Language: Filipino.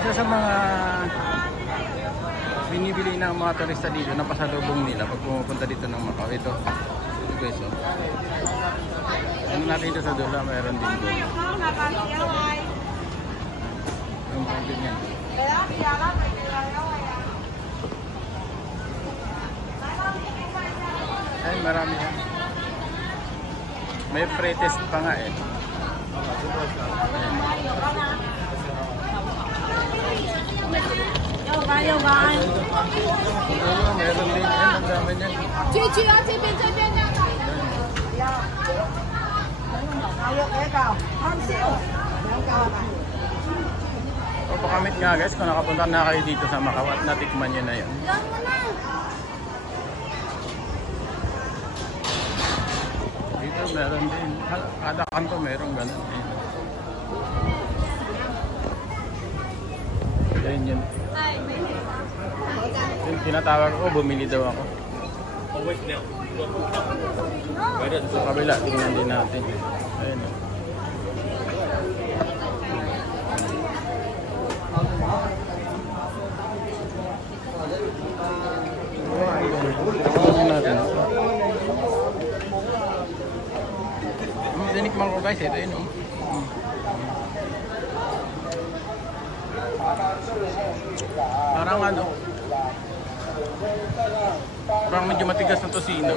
Isa sa mga binibili ng mga turista dito na pasalubong nila pag pumupunta dito ng Macau. Ito guys, oh. Ano natin dito sa Dula, mayroon din doon. Yung mga ganyan. Ay, marami yan. May pre-test pa nga eh. Ayun, meron din yan. Ang dami yan. Papakamit nga guys kung nakapunta na kayo dito sa Macau at natikman nyo na yun. Dito meron din. Kada kanto meron ganun eh. Yan yun. Yung tinatawag ko, bumili daw ako. Sa kabila, tingnan din natin. Ayun. Tingnan natin. Dinikman ko guys, ito yun. Parang ano, parang medyo matigas na tosino.